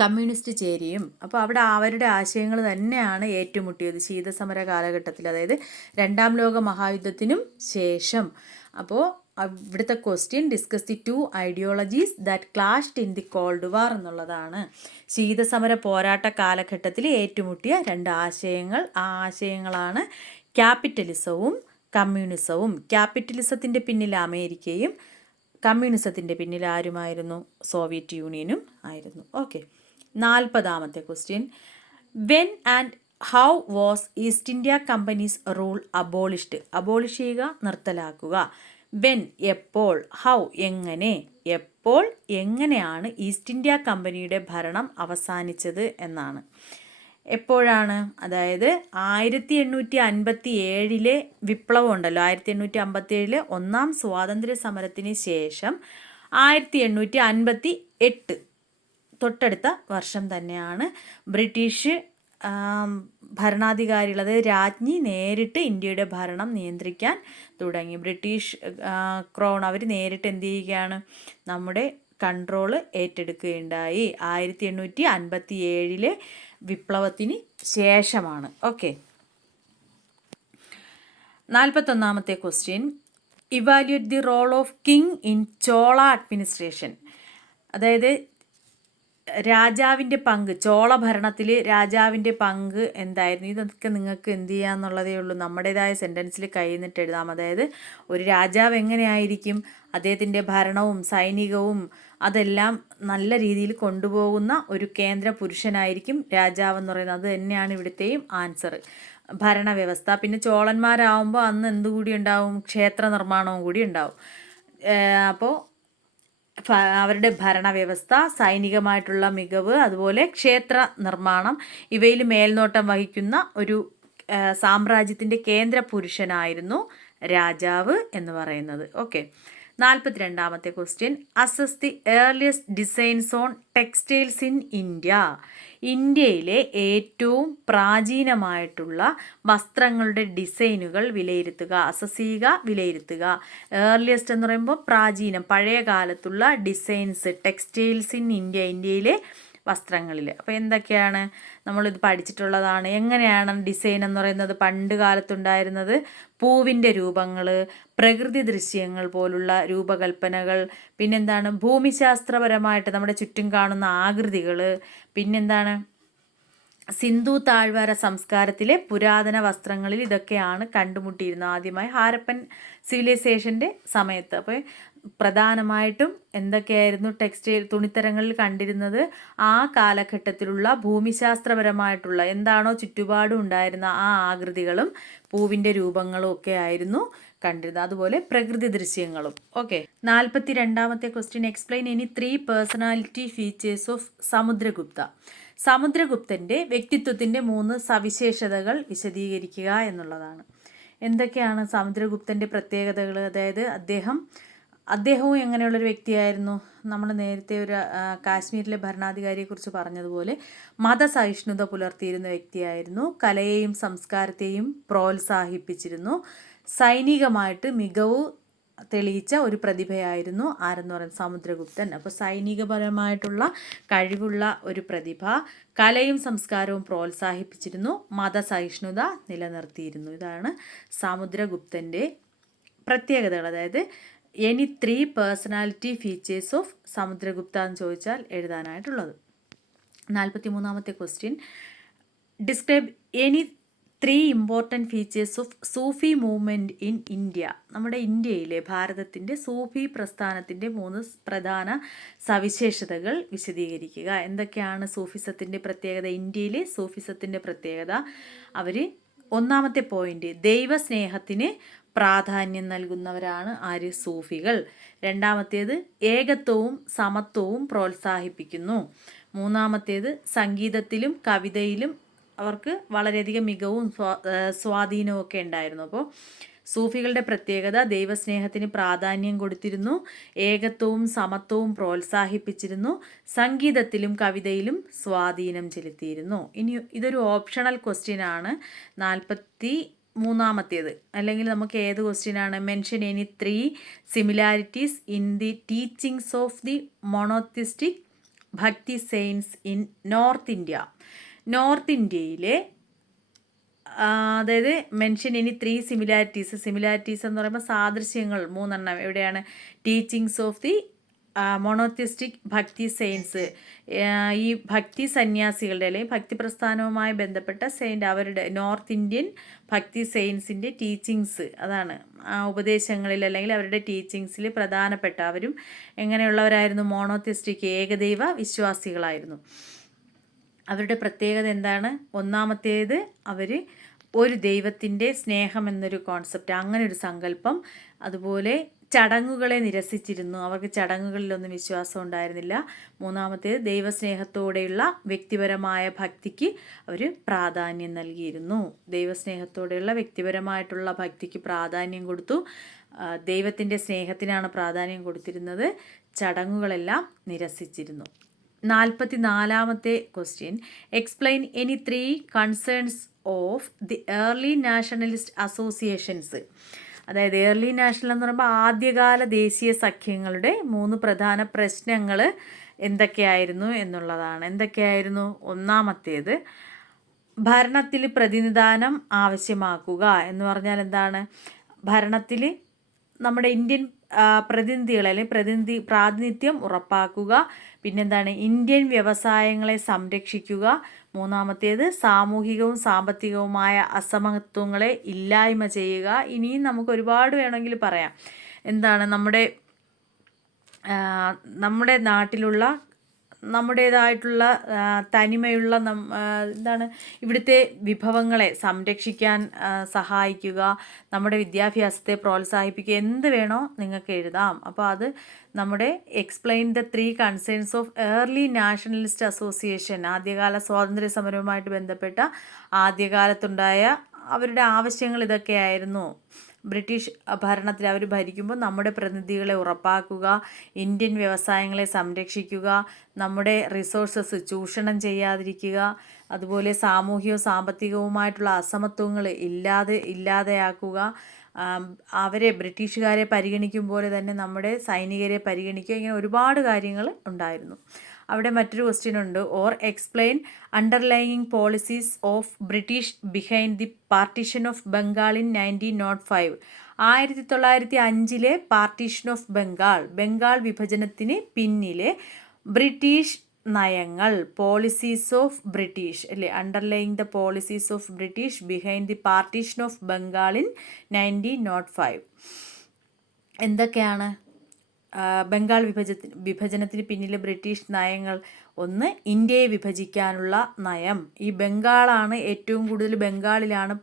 കമ്മ്യൂണിസ്റ്റ് ചേരിയും. അപ്പോൾ അവിടെ അവരുടെ ആശയങ്ങൾ തന്നെയാണ് ഏറ്റുമുട്ടിയത് ശീതസമര കാലഘട്ടത്തിൽ, അതായത് 2ാം ലോക മഹായുദ്ധത്തിനും ശേഷം. അപ്പോൾ ഇവിടുത്തെ question, discuss the 2 ideologies that clashed in the cold വാർ എന്നുള്ളതാണ്. ശീതസമര പോരാട്ട കാലഘട്ടത്തിൽ ഏറ്റുമുട്ടിയ 2 ആശയങ്ങൾ. ആ ആശയങ്ങളാണ് ക്യാപിറ്റലിസവും കമ്മ്യൂണിസവും. ക്യാപിറ്റലിസത്തിൻ്റെ പിന്നിൽ അമേരിക്കയും കമ്മ്യൂണിസത്തിൻ്റെ പിന്നിൽ ആരുമായിരുന്നു? സോവിയറ്റ് യൂണിയനും ആയിരുന്നു. ഓക്കെ, 40ാമത്തെ question, when and how was East India company's rule abolished. Abolish ചെയ്യുക, നിർത്തലാക്കുക. വെൻ എപ്പോൾ, ഹൗ എങ്ങനെ, എപ്പോൾ എങ്ങനെയാണ് ഈസ്റ്റ് ഇന്ത്യ കമ്പനിയുടെ ഭരണം അവസാനിച്ചത് എന്നാണ്. എപ്പോഴാണ്? അതായത് 1857 വിപ്ലവം ഉണ്ടല്ലോ, 1857 1ാം സ്വാതന്ത്ര്യ സമരത്തിന് ശേഷം 1858 തൊട്ടടുത്ത വർഷം തന്നെയാണ് ബ്രിട്ടീഷ് ഭരണാധികാരികൾ, അതായത് രാജ്ഞി നേരിട്ട് ഇന്ത്യയുടെ ഭരണം നിയന്ത്രിക്കാൻ തുടങ്ങി. ബ്രിട്ടീഷ് ക്രൗൺ അവർ നേരിട്ട് എന്ത് ചെയ്യുകയാണ്? നമ്മുടെ കൺട്രോൾ ഏറ്റെടുക്കുകയുണ്ടായി. 1857 വിപ്ലവത്തിന് ശേഷമാണ്. ഓക്കെ, 41ാമത്തെ question, evaluate the role of king in Chola administration. അതായത് രാജാവിൻ്റെ പങ്ക്, ചോള ഭരണത്തിൽ രാജാവിൻ്റെ പങ്ക് എന്തായിരുന്നു? ഇതൊക്കെ നിങ്ങൾക്ക് എന്ത് ചെയ്യാന്നുള്ളതേ ഉള്ളൂ, നമ്മുടേതായ സെൻറ്റൻസിൽ കഴിഞ്ഞിട്ട് എഴുതാം. അതായത് ഒരു രാജാവ് എങ്ങനെയായിരിക്കും, അദ്ദേഹത്തിൻ്റെ ഭരണവും സൈനികവും അതെല്ലാം നല്ല രീതിയിൽ കൊണ്ടുപോകുന്ന ഒരു കേന്ദ്ര പുരുഷനായിരിക്കും രാജാവെന്ന് പറയുന്നത്. അത് തന്നെയാണ് ഇവിടുത്തെയും ആൻസർ, ഭരണവ്യവസ്ഥ. പിന്നെ ചോളന്മാരാകുമ്പോൾ അന്ന് എന്തുകൂടി ഉണ്ടാവും? ക്ഷേത്ര നിർമ്മാണവും കൂടി ഉണ്ടാവും. അപ്പോൾ അവരുടെ ഭരണവ്യവസ്ഥ, സൈനികമായിട്ടുള്ള മികവ്, അതുപോലെ ക്ഷേത്ര നിർമ്മാണം, ഇവയിൽ മേൽനോട്ടം വഹിക്കുന്ന ഒരു സാമ്രാജ്യത്തിൻ്റെ കേന്ദ്ര പുരുഷനായിരുന്നു രാജാവ് എന്ന് പറയുന്നത്. ഓക്കെ, 42ാമത്തെ question, assess the earliest designs on textiles in India. ഇന്ത്യയിലെ ഏറ്റവും പ്രാചീനമായിട്ടുള്ള വസ്ത്രങ്ങളുടെ ഡിസൈനുകൾ വിലയിരുത്തുക. അസസ് ചെയ്യുക, വിലയിരുത്തുക. ഏർലിയസ്റ്റ് എന്ന് പറയുമ്പോൾ പ്രാചീനം, പഴയ കാലത്തുള്ള ഡിസൈൻസ്, ടെക്സ്റ്റൈൽസ് ഇൻ ഇന്ത്യ, ഇന്ത്യയിലെ വസ്ത്രങ്ങളിൽ. അപ്പോൾ എന്തൊക്കെയാണ് നമ്മളിത് പഠിച്ചിട്ടുള്ളതാണ്. എങ്ങനെയാണ് ഡിസൈൻ എന്ന് പറയുന്നത് പണ്ട് കാലത്തുണ്ടായിരുന്നത്? പൂവിൻ്റെ രൂപങ്ങൾ, പ്രകൃതി ദൃശ്യങ്ങൾ പോലുള്ള രൂപകൽപ്പനകൾ, പിന്നെന്താണ് ഭൂമിശാസ്ത്രപരമായിട്ട് നമ്മുടെ ചുറ്റും കാണുന്ന ആകൃതികൾ, പിന്നെന്താണ് സിന്ധു താഴ്വര സംസ്കാരത്തിലെ പുരാതന വസ്ത്രങ്ങളിൽ ഇതൊക്കെയാണ് കണ്ടുമുട്ടിയിരുന്നത് ആദ്യമായി ഹാരപ്പൻ സിവിലൈസേഷൻ്റെ സമയത്ത്. അപ്പോൾ പ്രധാനമായിട്ടും എന്തൊക്കെയായിരുന്നു ടെക്സ്റ്റൈൽ തുണിത്തരങ്ങളിൽ കണ്ടിരുന്നത്? ആ കാലഘട്ടത്തിലുള്ള ഭൂമിശാസ്ത്രപരമായിട്ടുള്ള എന്താണോ ചുറ്റുപാടും ഉണ്ടായിരുന്ന ആ ആകൃതികളും പൂവിൻ്റെ രൂപങ്ങളും ഒക്കെ ആയിരുന്നു കണ്ടിരുന്നത്. അതുപോലെ പ്രകൃതി ദൃശ്യങ്ങളും. ഓക്കെ. 42ാമത്തെ question, explain any 3 personality features of Samudragupta. സമുദ്രഗുപ്തൻ്റെ വ്യക്തിത്വത്തിൻ്റെ 3 സവിശേഷതകൾ വിശദീകരിക്കുക എന്നുള്ളതാണ്. എന്തൊക്കെയാണ് സമുദ്രഗുപ്തൻ്റെ പ്രത്യേകതകൾ? അതായത് അദ്ദേഹവും എങ്ങനെയുള്ളൊരു വ്യക്തിയായിരുന്നു? നമ്മൾ നേരത്തെ ഒരു കാശ്മീരിലെ ഭരണാധികാരിയെക്കുറിച്ച് പറഞ്ഞതുപോലെ മതസഹിഷ്ണുത പുലർത്തിയിരുന്ന വ്യക്തിയായിരുന്നു. കലയെയും സംസ്കാരത്തെയും പ്രോത്സാഹിപ്പിച്ചിരുന്നു. സൈനികമായിട്ട് മികവ് തെളിയിച്ച ഒരു പ്രതിഭയായിരുന്നു ആരെന്ന് പറയുന്നത്? സമുദ്രഗുപ്തൻ. അപ്പോൾ സൈനികപരമായിട്ടുള്ള കഴിവുള്ള ഒരു പ്രതിഭ, കലയും സംസ്കാരവും പ്രോത്സാഹിപ്പിച്ചിരുന്നു, മതസഹിഷ്ണുത നിലനിർത്തിയിരുന്നു. ഇതാണ് സമുദ്രഗുപ്തൻ്റെ പ്രത്യേകതകൾ. അതായത് any 3 personality features of Samudragupta എന്ന് ചോദിച്ചാൽ എഴുതാനായിട്ടുള്ളത്. 43ാമത്തെ question, describe any 3 important features of Sufi movement in India. നമ്മുടെ ഇന്ത്യയിലെ ഭാരതത്തിൻ്റെ സൂഫി പ്രസ്ഥാനത്തിൻ്റെ 3 പ്രധാന സവിശേഷതകൾ വിശദീകരിക്കുക. എന്തൊക്കെയാണ് സൂഫിസത്തിൻ്റെ പ്രത്യേകത? ഇന്ത്യയിലെ സൂഫിസത്തിൻ്റെ പ്രത്യേകത, അവർ ഒന്നാമത്തെ പോയിന്റ്, ദൈവസ്നേഹത്തിന് പ്രാധാന്യം നൽകുന്നവരാണ് ആര്? സൂഫികൾ. രണ്ടാമത്തേത് ഏകത്വവും സമത്വവും പ്രോത്സാഹിപ്പിക്കുന്നു. മൂന്നാമത്തേത് സംഗീതത്തിലും കവിതയിലും അവർക്ക് വളരെയധികം മികവും സ്വാധീനവും ഒക്കെ ഉണ്ടായിരുന്നു. അപ്പോൾ സൂഫികളുടെ പ്രത്യേകത ദൈവസ്നേഹത്തിന് പ്രാധാന്യം കൊടുത്തിരുന്നു, ഏകത്വവും സമത്വവും പ്രോത്സാഹിപ്പിച്ചിരുന്നു, സംഗീതത്തിലും കവിതയിലും സ്വാധീനം ചെലുത്തിയിരുന്നു. ഇനി ഇതൊരു ഓപ്ഷണൽ ക്വസ്റ്റ്യൻ ആണ്. 43ാമത്തേത്, അല്ലെങ്കിൽ നമുക്ക് ഏത് ക്വസ്റ്റ്യനാണ്? Mention any 3 similarities in the teachings of the monotheistic bhakti saints in North India. North ഇന്ത്യയിലെ അതായത് മെൻഷൻ ഇനി 3 സിമിലാരിറ്റീസ് എന്ന് പറയുമ്പോൾ സാദൃശ്യങ്ങൾ 3 എവിടെയാണ്? Teachings of the monotheistic bhakti saints, ഈ ഭക്തി സന്യാസികളുടെ അല്ലെങ്കിൽ ഭക്തി പ്രസ്ഥാനവുമായി ബന്ധപ്പെട്ട സെയിൻറ്റ് അവരുടെ നോർത്ത് ഇന്ത്യൻ ഭക്തി സെയിൻസിൻ്റെ ടീച്ചിങ്സ്, അതാണ് ഉപദേശങ്ങളിൽ അല്ലെങ്കിൽ അവരുടെ ടീച്ചിങ്സിൽ പ്രധാനപ്പെട്ട അവരും എങ്ങനെയുള്ളവരായിരുന്നു? മോണോത്തിസ്റ്റിക് ഏകദൈവ വിശ്വാസികളായിരുന്നു. അവരുടെ പ്രത്യേകത എന്താണ്? ഒന്നാമത്തേത് അവർ ഒരു ദൈവത്തിൻ്റെ സ്നേഹം എന്നൊരു കോൺസെപ്റ്റ്, അങ്ങനെ ഒരു സങ്കല്പം. അതുപോലെ ചടങ്ങുകളെ നിരസിച്ചിരുന്നു, അവർക്ക് ചടങ്ങുകളിലൊന്നും വിശ്വാസം ഉണ്ടായിരുന്നില്ല. മൂന്നാമത്തേത് ദൈവസ്നേഹത്തോടെയുള്ള വ്യക്തിപരമായ ഭക്തിക്ക് അവർ പ്രാധാന്യം നൽകിയിരുന്നു. ദൈവസ്നേഹത്തോടെയുള്ള വ്യക്തിപരമായിട്ടുള്ള ഭക്തിക്ക് പ്രാധാന്യം കൊടുത്തു. ദൈവത്തിൻ്റെ സ്നേഹത്തിനാണ് പ്രാധാന്യം കൊടുത്തിരുന്നത്. ചടങ്ങുകളെല്ലാം നിരസിച്ചിരുന്നു. 44ാമത്തെ question, explain any 3 concerns of the early nationalist associations. അതായത് ഏർലി നാഷണൽ എന്ന് പറയുമ്പോൾ ആദ്യകാല ദേശീയ സഖ്യങ്ങളുടെ 3 പ്രധാന പ്രശ്നങ്ങൾ എന്തൊക്കെയായിരുന്നു എന്നുള്ളതാണ്. എന്തൊക്കെയായിരുന്നു? ഒന്നാമത്തേത് ഭരണത്തിൽ പ്രതിനിധാനം ആവശ്യമാക്കുക എന്ന് പറഞ്ഞാൽ എന്താണ്? ഭരണത്തിൽ നമ്മുടെ ഇന്ത്യൻ പ്രതിനിധികളെ അല്ലെങ്കിൽ പ്രാതിനിധ്യം ഉറപ്പാക്കുക. പിന്നെന്താണ്? ഇന്ത്യൻ വ്യവസായങ്ങളെ സംരക്ഷിക്കുക. മൂന്നാമത്തേത് സാമൂഹികവും സാമ്പത്തികവുമായ അസമത്വങ്ങളെ ഇല്ലായ്മ ചെയ്യുക. ഇനിയും നമുക്ക് ഒരുപാട് വേണമെങ്കിൽ പറയാം. എന്താണ്? നമ്മുടെ നാട്ടിലുള്ള നമ്മുടേതായിട്ടുള്ള തനിമയുള്ള എന്താണ് ഇവിടുത്തെ വിഭവങ്ങളെ സംരക്ഷിക്കാൻ സഹായിക്കുക, നമ്മുടെ വിദ്യാഭ്യാസത്തെ പ്രോത്സാഹിപ്പിക്കുക, എന്ത് വേണോ നിങ്ങൾക്ക് എഴുതാം. അപ്പോൾ അത് നമ്മുടെ explain the 3 concerns of early nationalist association, ആദ്യകാല സ്വാതന്ത്ര്യ സമരവുമായിട്ട് ബന്ധപ്പെട്ട ആദ്യകാലത്തുണ്ടായ അവരുടെ ആവശ്യങ്ങൾ ഇതൊക്കെയായിരുന്നു. ബ്രിട്ടീഷ് ഭരണത്തിൽ അവർ ഭരിക്കുമ്പോൾ നമ്മുടെ പ്രതിനിധികളെ ഉറപ്പാക്കുക, ഇന്ത്യൻ വ്യവസായങ്ങളെ സംരക്ഷിക്കുക, നമ്മുടെ റിസോഴ്സസ് ചൂഷണം ചെയ്യാതിരിക്കുക, അതുപോലെ സാമൂഹികവും സാമ്പത്തികവുമായിട്ടുള്ള അസമത്വങ്ങൾ ഇല്ലാതെയാക്കുക, അവരെ ബ്രിട്ടീഷുകാരെ പരിഗണിക്കും പോലെ തന്നെ നമ്മുടെ സൈനികരെ പരിഗണിക്കുക, ഇങ്ങനെ ഒരുപാട് കാര്യങ്ങൾ ഉണ്ടായിരുന്നു. അവിടെ മറ്റൊരു ക്വസ്റ്റ്യൻ ഉണ്ട്. Or explain underlying policies of British behind the partition of Bengal in 1905. 1905 partition of Bengal വിഭജനത്തിന് പിന്നിലെ ബ്രിട്ടീഷ് നയങ്ങൾ, പോളിസീസ് ഓഫ് ബ്രിട്ടീഷ് അല്ലേ, underlying the policies of British behind the partition of Bengal in 1905. എന്തൊക്കെയാണ് ബംഗാൾ വിഭജനത്തിന് പിന്നിലെ ബ്രിട്ടീഷ് നയങ്ങൾ? ഒന്ന്, ഇന്ത്യയെ വിഭജിക്കാനുള്ള നയം. ഈ ബംഗാളാണ് ഏറ്റവും കൂടുതൽ, ബംഗാളിലാണ്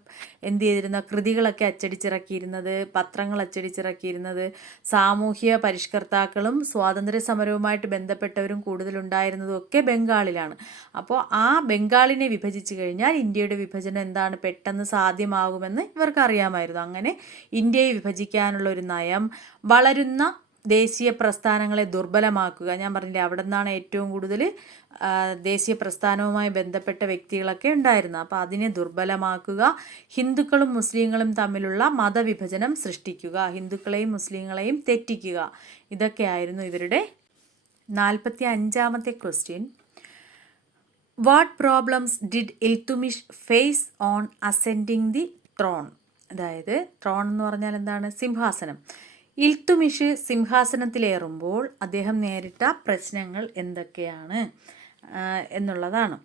എന്ത് ചെയ്തിരുന്ന കൃതികളൊക്കെ അച്ചടിച്ചിറക്കിയിരുന്നത്, പത്രങ്ങൾ അച്ചടിച്ചിറക്കിയിരുന്നത്. സാമൂഹ്യ പരിഷ്കർത്താക്കളും സ്വാതന്ത്ര്യ സമരവുമായിട്ട് ബന്ധപ്പെട്ടവരും കൂടുതലുണ്ടായിരുന്നതും ഒക്കെ ബംഗാളിലാണ്. അപ്പോൾ ആ ബംഗാളിനെ വിഭജിച്ചു കഴിഞ്ഞാൽ ഇന്ത്യയുടെ വിഭജനം എന്താണ് പെട്ടെന്ന് സാധ്യമാകുമെന്ന് ഇവർക്ക് അറിയാമായിരുന്നു. അങ്ങനെ ഇന്ത്യയെ വിഭജിക്കാനുള്ള ഒരു നയം, വളരുന്ന ദേശീയ പ്രസ്ഥാനങ്ങളെ ദുർബലമാക്കുക. ഞാൻ പറഞ്ഞില്ലേ, അവിടെ നിന്നാണ് ഏറ്റവും കൂടുതൽ ദേശീയ പ്രസ്ഥാനവുമായി ബന്ധപ്പെട്ട വ്യക്തികളൊക്കെ ഉണ്ടായിരുന്നത്. അപ്പോൾ അതിനെ ദുർബലമാക്കുക, ഹിന്ദുക്കളും മുസ്ലിങ്ങളും തമ്മിലുള്ള മതവിഭജനം സൃഷ്ടിക്കുക, ഹിന്ദുക്കളെയും മുസ്ലിങ്ങളെയും തെറ്റിക്കുക. ഇതൊക്കെയായിരുന്നു ഇവരുടെ 45ാമത്തെ question. What problems did Iltutmish face on ascending the throne? അതായത് ത്രോൺ എന്ന് പറഞ്ഞാൽ എന്താണ്? സിംഹാസനം. ഇൽത്തുമിഷ് സിംഹാസനത്തിലേറുമ്പോൾ അദ്ദേഹം നേരിട്ട പ്രശ്നങ്ങൾ എന്തൊക്കെയാണ് എന്നുള്ളതാണ്.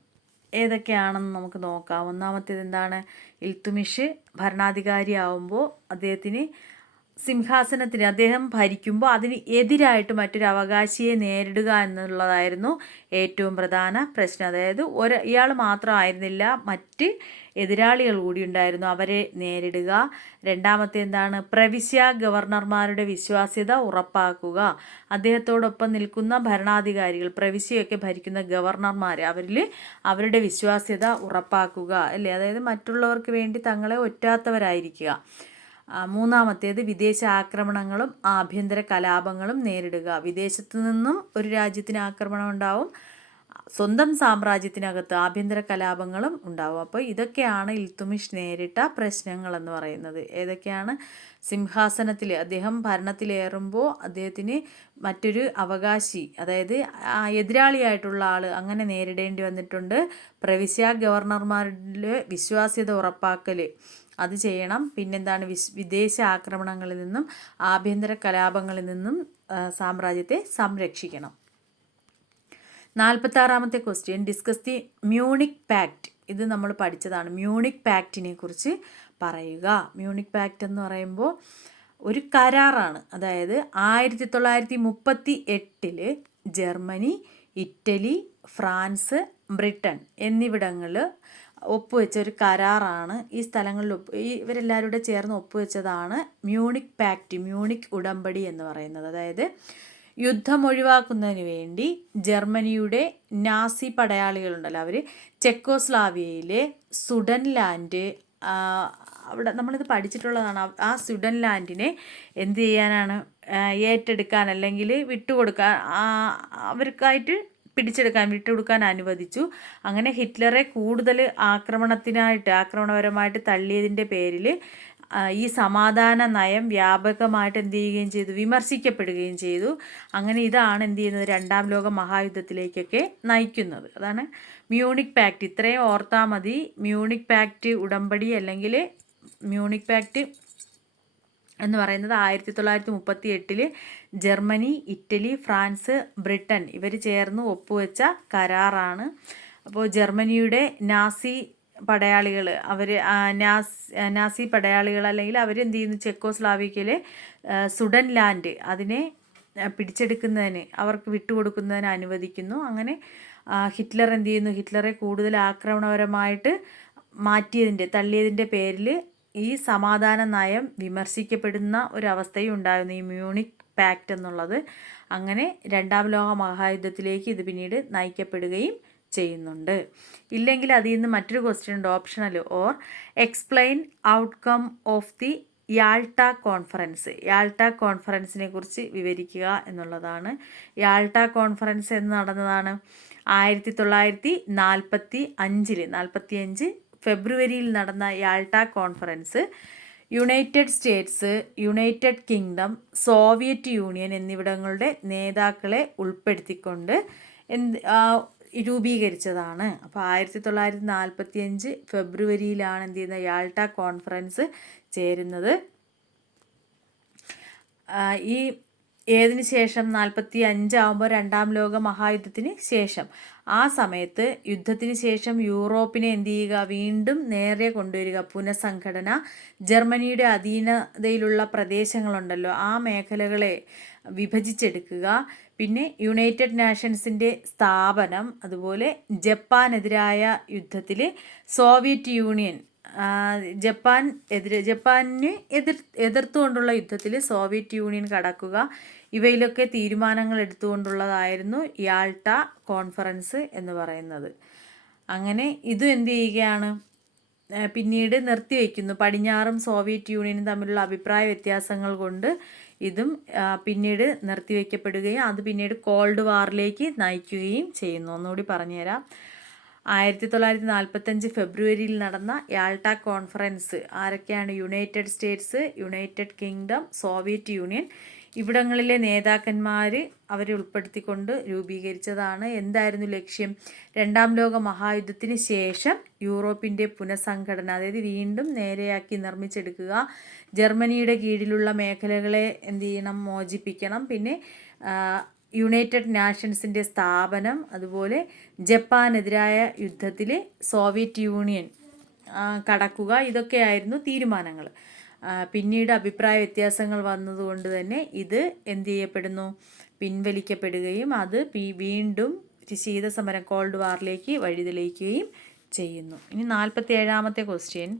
ഏതൊക്കെയാണെന്ന് നമുക്ക് നോക്കാം. ഒന്നാമത്തേത് എന്താണ്? ഇൽത്തുമിഷ് ഭരണാധികാരിയാവുമ്പോൾ അദ്ദേഹത്തിന് സിംഹാസനത്തിന്, അദ്ദേഹം ഭരിക്കുമ്പോൾ അതിന് എതിരായിട്ട് മറ്റൊരു അവകാശിയെ നേരിടുക എന്നുള്ളതായിരുന്നു ഏറ്റവും പ്രധാന പ്രശ്നം. അതായത് ഇയാൾ മാത്രമായിരുന്നില്ല, മറ്റ് എതിരാളികൾ കൂടി ഉണ്ടായിരുന്നു, അവരെ നേരിടുക. രണ്ടാമത്തെ എന്താണ്? പ്രവിശ്യ ഗവർണർമാരുടെ വിശ്വാസ്യത ഉറപ്പാക്കുക. അദ്ദേഹത്തോടൊപ്പം നിൽക്കുന്ന ഭരണാധികാരികൾ, പ്രവിശ്യയൊക്കെ ഭരിക്കുന്ന ഗവർണർമാർ, അവരുടെ വിശ്വാസ്യത ഉറപ്പാക്കുക അല്ലേ, അതായത് മറ്റുള്ളവർക്ക് വേണ്ടി തങ്ങളെ ഒറ്റാത്തവരായിരിക്കുക. മൂന്നാമത്തേത് വിദേശ ആക്രമണങ്ങളും ആഭ്യന്തര കലാപങ്ങളും നേരിടുക. വിദേശത്തു നിന്നും ഒരു രാജ്യത്തിന് ആക്രമണം ഉണ്ടാവും, സ്വന്തം സാമ്രാജ്യത്തിനകത്ത് ആഭ്യന്തര കലാപങ്ങളും ഉണ്ടാവും. അപ്പോൾ ഇതൊക്കെയാണ് ഇൽത്തുമിഷ് നേരിട്ട പ്രശ്നങ്ങൾ എന്ന് പറയുന്നത്. ഏതൊക്കെയാണ്? സിംഹാസനത്തിൽ അദ്ദേഹം ഭരണത്തിലേറുമ്പോൾ അദ്ദേഹത്തിന് മറ്റൊരു അവകാശി, അതായത് എതിരാളിയായിട്ടുള്ള ആൾ, അങ്ങനെ നേരിടേണ്ടി വന്നിട്ടുണ്ട്. പ്രവിശ്യ ഗവർണർമാരുടെ വിശ്വാസ്യത ഉറപ്പാക്കൽ, അത് ചെയ്യണം. പിന്നെന്താണ്? വിദേശ ആക്രമണങ്ങളിൽ നിന്നും ആഭ്യന്തര കലാപങ്ങളിൽ നിന്നും സാമ്രാജ്യത്തെ സംരക്ഷിക്കണം. 46ാമത്തെ question. Discuss the Munich pact. ഇത് നമ്മൾ പഠിച്ചതാണ്. മ്യൂണിക് പാക്റ്റിനെ കുറിച്ച് പറയുക. മ്യൂണിക് പാക്റ്റ് എന്ന് പറയുമ്പോൾ ഒരു കരാറാണ്. അതായത് 1938 ജർമ്മനി, ഇറ്റലി, ഫ്രാൻസ്, ബ്രിട്ടൻ എന്നിവിടങ്ങളിൽ ഒപ്പുവെച്ച ഒരു കരാറാണ്. ഈ സ്ഥലങ്ങളിൽ ഇവരെല്ലാവരും കൂടെ ചേർന്ന് ഒപ്പുവെച്ചതാണ് മ്യൂണിക് പാക്റ്റ്, മ്യൂണിക് ഉടമ്പടി എന്ന് പറയുന്നത്. അതായത് യുദ്ധം ഒഴിവാക്കുന്നതിന് വേണ്ടി ജർമ്മനിയുടെ നാസി പടയാളികളുണ്ടല്ലോ, അവർ ചെക്കോസ്ലാവിയയിലെ സുഡൻലാൻഡ്, അവിടെ നമ്മളിത് പഠിച്ചിട്ടുള്ളതാണ്. ആ സുഡൻലാൻഡിനെ എന്ത് ചെയ്യാനാണ്? ഏറ്റെടുക്കാൻ അല്ലെങ്കിൽ വിട്ടുകൊടുക്കാൻ, അവർക്കായിട്ട് വിട്ടുകൊടുക്കാൻ അനുവദിച്ചു. അങ്ങനെ ഹിറ്റ്ലറെ കൂടുതൽ ആക്രമണപരമായിട്ട് തള്ളിയതിൻ്റെ പേരിൽ ഈ സമാധാന നയം വ്യാപകമായിട്ട് എന്ത് ചെയ്യുകയും ചെയ്തു? വിമർശിക്കപ്പെടുകയും ചെയ്തു. അങ്ങനെ ഇതാണ് എന്ത് ചെയ്യുന്നത്? രണ്ടാം ലോക മഹായുദ്ധത്തിലേക്കൊക്കെ നയിക്കുന്നത്. അതാണ് മ്യൂണിക് പാക്റ്റ്. ഇത്രയും ഓർത്താൽ മതി. മ്യൂണിക് പാക്റ്റ് ഉടമ്പടി അല്ലെങ്കിൽ മ്യൂണിക് പാക്റ്റ് എന്ന് പറയുന്നത് 1938 ജർമ്മനി, ഇറ്റലി, ഫ്രാൻസ്, ബ്രിട്ടൻ ഇവർ ചേർന്ന് ഒപ്പുവെച്ച കരാറാണ്. അപ്പോൾ ജർമ്മനിയുടെ നാസി പടയാളികൾ, നാസി പടയാളികൾ അല്ലെങ്കിൽ അവരെന്ത് ചെയ്യുന്നു? ചെക്കോസ്ലാവിയയിലെ സുഡൻലാൻഡ് അതിനെ പിടിച്ചെടുക്കുന്നതിന്, അവർക്ക് വിട്ടുകൊടുക്കുന്നതിന് അനുവദിക്കുന്നു. അങ്ങനെ ഹിറ്റ്ലർ എന്ത് ചെയ്യുന്നു? ഹിറ്റ്ലറെ കൂടുതൽ ആക്രമണപരമായിട്ട് തള്ളിയതിൻ്റെ പേരിൽ ഈ സമാധാന നയം വിമർശിക്കപ്പെടുന്ന ഒരവസ്ഥയും ഉണ്ടായിരുന്നു, ഈ മ്യൂണിക് പാക്റ്റ് എന്നുള്ളത്. അങ്ങനെ രണ്ടാം ലോക മഹായുദ്ധത്തിലേക്ക് ഇത് പിന്നീട് നയിക്കപ്പെടുകയും ചെയ്യുന്നുണ്ട്. ഇല്ലെങ്കിൽ അതിൽ നിന്ന് മറ്റൊരു ക്വസ്റ്റ്യൻ ഉണ്ട്, optional. Or explain outcome of the Yalta conference. Yalta കോൺഫറൻസിനെ കുറിച്ച് വിവരിക്കുക എന്നുള്ളതാണ്. യാൾട്ട കോൺഫറൻസ് എന്ന് നടന്നതാണ് 1945 ഫെബ്രുവരിയിൽ നടന്ന Yalta conference United States, United Kingdom, Soviet Union എന്നിവിടങ്ങളുടെ നേതാക്കളെ ഉൾപ്പെടുത്തിക്കൊണ്ട് രൂപീകരിച്ചതാണ്. അപ്പോൾ 1945 ഫെബ്രുവരിയിലാണ് എന്ത് ചെയ്യുന്നത്, യാൾട്ട കോൺഫറൻസ് ചേരുന്നത്. ഈ ഏതിന് ശേഷം 45 ആകുമ്പോൾ രണ്ടാം ലോക മഹായുദ്ധത്തിന് ശേഷം, ആ സമയത്ത് യുദ്ധത്തിന് ശേഷം യൂറോപ്പിനെ എന്ത് ചെയ്യുക, വീണ്ടും നേരെ കൊണ്ടുവരിക, പുനഃസംഘടന. ജർമ്മനിയുടെ അധീനതയിലുള്ള പ്രദേശങ്ങളുണ്ടല്ലോ, ആ മേഖലകളെ വിഭജിച്ചെടുക്കുക. പിന്നെ യുണൈറ്റഡ് നേഷൻസിൻ്റെ സ്ഥാപനം. അതുപോലെ ജപ്പാനെതിരായ യുദ്ധത്തിൽ സോവിയറ്റ് യൂണിയൻ ജപ്പാനെ എതിർത്തുകൊണ്ടുള്ള യുദ്ധത്തിൽ സോവിയറ്റ് യൂണിയൻ കടക്കുക. ഇവയിലൊക്കെ തീരുമാനങ്ങൾ എടുത്തുകൊണ്ടുള്ളതായിരുന്നു യാൾട്ട കോൺഫറൻസ് എന്ന് പറയുന്നത്. അങ്ങനെ ഇത് എന്ത് ചെയ്യുകയാണ്, പിന്നീട് നിർത്തിവെക്കുന്നു. പടിഞ്ഞാറും സോവിയറ്റ് യൂണിയനും തമ്മിലുള്ള അഭിപ്രായ വ്യത്യാസങ്ങൾ കൊണ്ട് ഇതും പിന്നീട് നിർത്തിവെക്കപ്പെടുകയും അത് പിന്നീട് കോൾഡ് വാറിലേക്ക് നയിക്കുകയും ചെയ്യുന്നു. ഒന്നുകൂടി പറഞ്ഞുതരാം. 1945 ഫെബ്രുവരിയിൽ നടന്ന യാൾട്ട കോൺഫറൻസ് ആരൊക്കെയാണ്? United States, United Kingdom, Soviet Union ഇവിടങ്ങളിലെ നേതാക്കന്മാർ അവരെ ഉൾപ്പെടുത്തിക്കൊണ്ട് രൂപീകരിച്ചതാണ്. എന്തായിരുന്നു ലക്ഷ്യം? രണ്ടാം ലോക മഹായുദ്ധത്തിന് ശേഷം യൂറോപ്പിൻ്റെ പുനഃസംഘടന, അതായത് വീണ്ടും നേരെയാക്കി നിർമ്മിച്ചെടുക്കുക. ജർമ്മനിയുടെ കീഴിലുള്ള മേഖലകളെ എന്ത് ചെയ്യണം, മോചിപ്പിക്കണം. പിന്നെ യുണൈറ്റഡ് നാഷൻസിൻ്റെ സ്ഥാപനം. അതുപോലെ ജപ്പാനെതിരായ യുദ്ധത്തിൽ സോവിയറ്റ് യൂണിയൻ കടക്കുക. ഇതൊക്കെയായിരുന്നു തീരുമാനങ്ങൾ. പിന്നീട് അഭിപ്രായ വ്യത്യാസങ്ങൾ വന്നതുകൊണ്ട് തന്നെ ഇത് എന്ത് ചെയ്യപ്പെടുന്നു, പിൻവലിക്കപ്പെടുകയും അത് വീണ്ടും ശീതസമരം കോൾഡ് വാറിലേക്ക് വഴിതെളിക്കുകയും ചെയ്യുന്നു. ഇനി 47ാമത്തെ ക്വസ്റ്റ്യൻ.